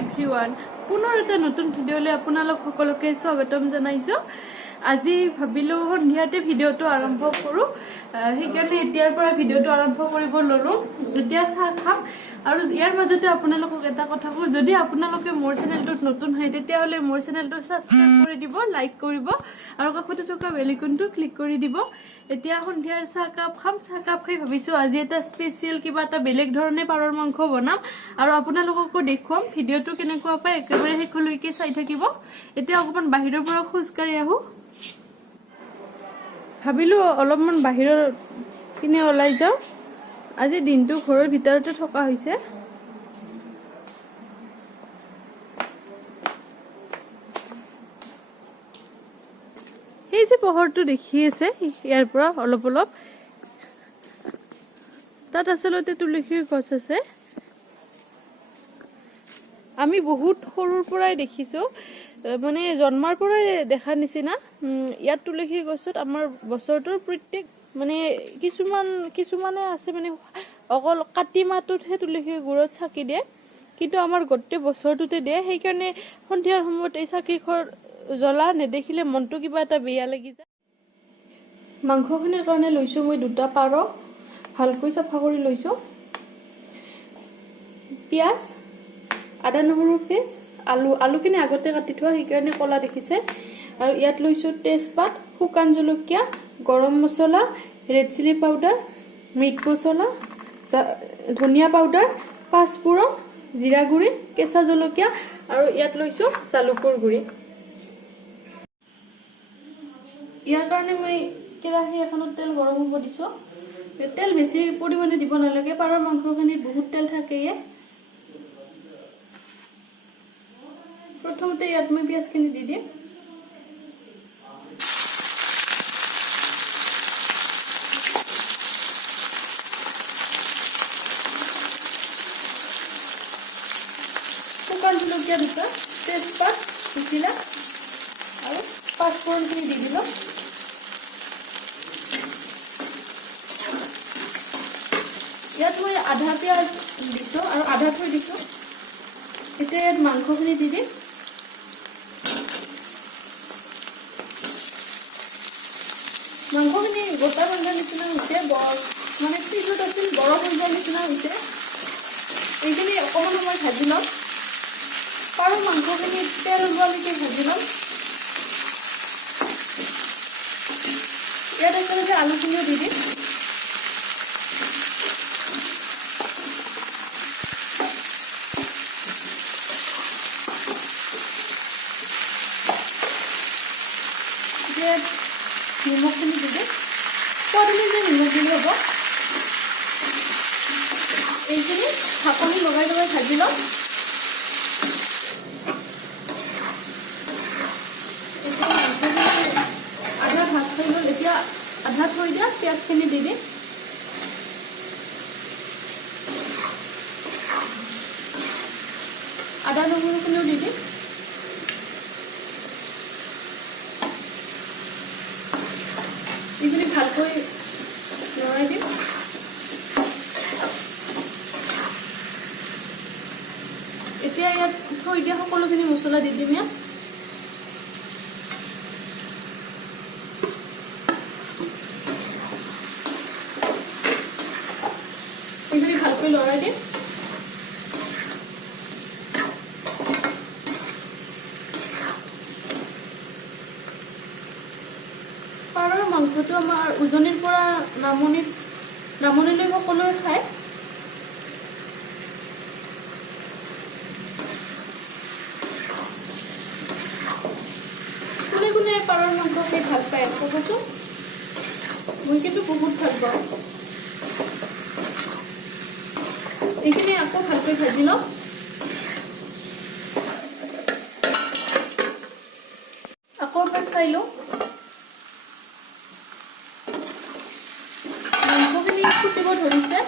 Everyone পুনৰ এটা নতুন ভিডিঅ'লৈ আপোনালোক সকলোকে স্বাগতম জনাইছো। আজি ভাবিলো সন্ধিয়াতে ভিডিঅ'টো আৰম্ভ কৰো, সেইকাৰণে এতিয়াৰ পৰা ভিডিঅ'টো আৰম্ভ কৰিব ললো। এতিয়া চাহ খাম আৰু ইয়াৰ মাজতে আপোনালোকক এটা কথা কওঁ, যদি আপোনালোকে মোৰ চেনেলটোত নতুন হয় তেতিয়াহ'লে মোৰ চেনেলটো সাবস্ক্ৰাইব কৰি দিব, লাইক কৰিব আৰু কাষতে থকা বেল আইকনটো ক্লিক কৰি দিব। এতিয়া সন্ধিয়াৰ চাহকাপ খাম। চাহকাপ খাই ভাবিছো আজি এটা স্পেচিয়েল কিবা এটা বেলেগ ধৰণে পাৰৰ মাংস বনাম আৰু আপোনালোককো দেখুৱাম। ভিডিঅ'টো কেনেকুৱা পায় একেবাৰে শেষলৈকে চাই থাকিব। এতিয়া অকমান বাহিৰৰ পৰা খোজকাঢ়ি আহো। ভাবিলো অলপমান বাহিৰৰ পিনে ওলাই যাওঁ। আজি দিনটো ঘৰৰ ভিতৰতে থকা হৈছে। সেই যে পোহৰটো দেখি আছে ইয়াৰ পৰা অলপ অলপ, তাত আচলতে তুলসীৰ গছ আছে। আমি বহুত সৰুৰ পৰাই দেখিছো, মানে জন্মৰ পৰাই দেখা নিচিনা। ইয়াত তুলসী গছত আমাৰ বছৰটোৰ প্ৰত্যেক মানে কিছুমানে আছে মানে অকল কাতি মাহটোতহে তুলসী গুৰত চাকি দিয়ে, কিন্তু আমাৰ গোটেই বছৰটোতে দিয়ে। সেইকাৰণে সন্ধিয়াৰ সময়ত এই চাকিখৰ জ্বলা নেদেখিলে মনটো কিবা এটা বেয়া লাগি যায়। মাংসখিনিৰ কাৰণে লৈছো মই 2টা পাৰ, ভালকৈ চাফা কৰি লৈছো। পিঁয়াজ, আদা নহৰু পেষ্ট, আলুখিনি আগতে কাটি থোৱা, সেইকাৰণে কলা দেখিছে। আৰু ইয়াত লৈছো তেজপাত, শুকান জলকীয়া, গৰম মছলা, ৰেড চিলি পাউডাৰ, মিট মছলা, ধনিয়া পাউডাৰ, পাঁচফোৰণ, জিৰা গুড়ি, কেঁচা জলকীয়া আৰু ইয়াত লৈছো জালুকৰ গুড়ি। ইয়াৰ কাৰণে মই কেৰাহী এখনত তেল গৰম হ'ব দিছো। তেল বেছি পৰিমাণে দিব নালাগে, পাৰৰ মাংসখিনিত বহুত তেল থাকেয়ে। প্ৰথমতে ইয়াত মই পিঁয়াজখিনি দি দিম। শুকান জলকীয়া 2টা, তেজপাত দুখিলা আৰু পাঁচফোৰণখিনি দি দিলো। ইয়াত মই আধা পিঁয়াজ দিছো আৰু আধা থৈ দিছো। এতিয়া ইয়াত মাংসখিনি দি দিম। মাংসখিনি গোটা বন্ধাৰ নিচিনা হৈছে, মানে ফ্ৰিজত আছিল গৰম হৈ যোৱাৰ নিচিনা হৈছে। এইখিনি অকণমান সময় ভাজি ল'ম। পাৰৰ মাংসখিনি তেল ওলোৱালৈকে ভাজি ল'ম। ইয়াত একেলগে আলুখিনিও দি দিম। নিমখখিনি দি দিম। সোৱাদ অনুযায়ী নিমখ দিলে হ'ব। এইখিনি ঢাকনি লগাই লগাই ভাজি ল'ম। আধা ভাজ খাই গ'ল, এতিয়া আধা থৈ দিয়া পিঁয়াজখিনি দি দিম। আদা নহৰুখিনিও দি দিম। এইখিনি ভালকৈ লৰাই দিম। এতিয়া ইয়াত থৈ দিয়া সকলোখিনি মছলা দি দিম। ইয়াত এইখিনি ভালকৈ লৰাই দিম। পাৰৰ মাংসটো আমাৰ উজনিৰ পৰা নামনিলৈ সকলোৱে খায়। কোনে কোনে পাৰৰ মাংস খাই ভাল পায় ক'বচোন? মই কিন্তু বহুত ভাল পাওঁ। এইখিনি আকৌ ভালকৈ ভাজি লওঁ। আকৌ এবাৰ চাই লওঁ। মাংসখিনি ফুটিব ধৰিছে।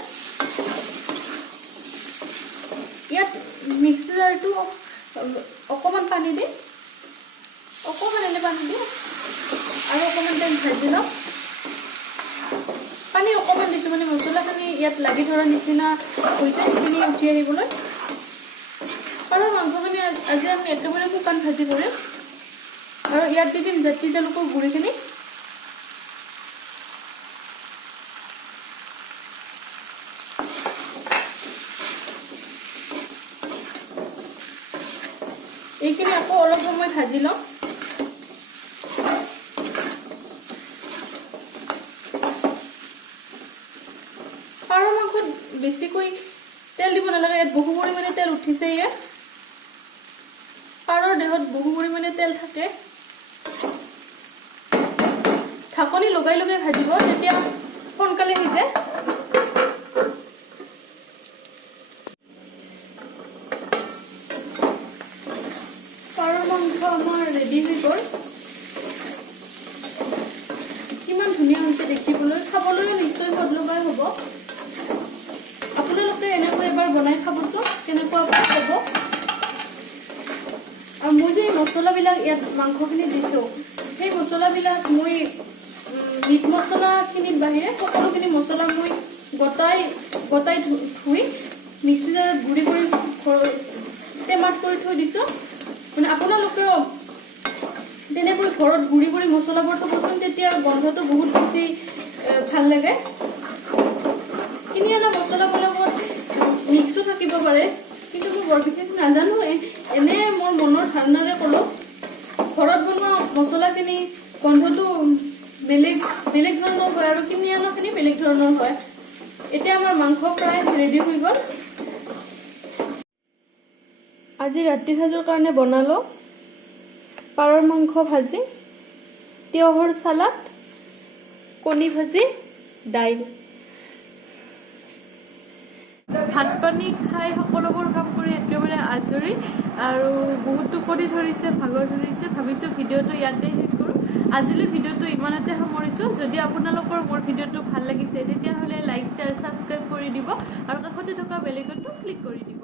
ইয়াত মিক্সাৰটো অকণমান পানী দি, অকণমান এনে পানী দি আৰু অকণমান টাইম ভাজি লওঁ। পানী অকণমান দিছোঁ, মানে মছলাখিনি ইয়াত লাগি ধৰাৰ নিচিনা হৈছে, সেইখিনি উঠি আহিবলৈ। পাৰৰ মাংসখিনি আজি আমি একেবাৰে শুকান ভাজি কৰিম আৰু ইয়াত দি দিম জাতি জালুকৰ গুড়িখিনি এইখিনি আকৌ অলপ সময় ভাজি লওঁ পাৰ মাংসত বেছিকৈ তেল দিব নালাগে ইয়াত বহু পৰিমাণে তেল উঠিছে ইয়াত পাৰৰ দেহত বহু পৰিমাণে তেল থাকে ঢাকনি লগাই লগাই ভাজিব তেতিয়া সোনকালে সিজে পাৰৰ মাংস আমাৰ ৰেডি হৈ গ'ল কিমান ধুনীয়া হৈছে দেখিবলৈ খাবলৈও নিশ্চয় সোৱাদ লগাই হ'ব আপোনালোকে এনেকৈ এবাৰ বনাই খাবচোন কেনেকুৱা পাব আৰু মই যে মছলাবিলাক ইয়াত মাংসখিনি দিছোঁ সেই মছলাবিলাক মই মিট মছলাখিনিৰ বাহিৰে সকলোখিনি মছলা মই গটাই ধুই মিক্সি জাৰত গুড়ি কৰি টেমাত কৰি থৈ দিছোঁ মানে আপোনালোকেও তেনেকৈ ঘৰত গুড়ি কৰি মছলাবোৰ থ'বচোন তেতিয়া গন্ধটো বহুত বেছি ভাল লাগে কিনি অনা মছলাবিলাকত মিক্সো থাকিব পাৰে কিন্তু মই বৰ বিশেষ নাজানো এনে মোৰ মনৰ ধাৰণাৰে ক'লোঁ ঘৰত বনোৱা মছলাখিনি গন্ধটো বেলেগ ধৰণৰ হয় আৰু কিনি অনাখিনি বেলেগ ধৰণৰ হয় এতিয়া আমাৰ মাংস প্ৰায় ৰেডি হৈ গ'ল আজি ৰাতি সাজৰ কাৰণে বনালোঁ পাৰৰ মাংস ভাজি তিয়হৰ চালাড কণী ভাজি দাইল ভাত পানী খাই সকলোবোৰ কাম কৰি একেবাৰে আজৰি আৰু বহুত টোপনি ধৰিছে ভাগৰ ধৰিছে ভাবিছোঁ ভিডিঅ'টো ইয়াতে শেষ কৰোঁ আজিলৈ ভিডিঅ'টো ইমানতে সামৰিছোঁ যদি আপোনালোকৰ মোৰ ভিডিঅ'টো ভাল লাগিছে তেতিয়াহ'লে লাইক শ্বেয়াৰ ছাবস্ক্ৰাইব কৰি দিব আৰু কাষতে থকা বেল আইকনটো ক্লিক কৰি দিব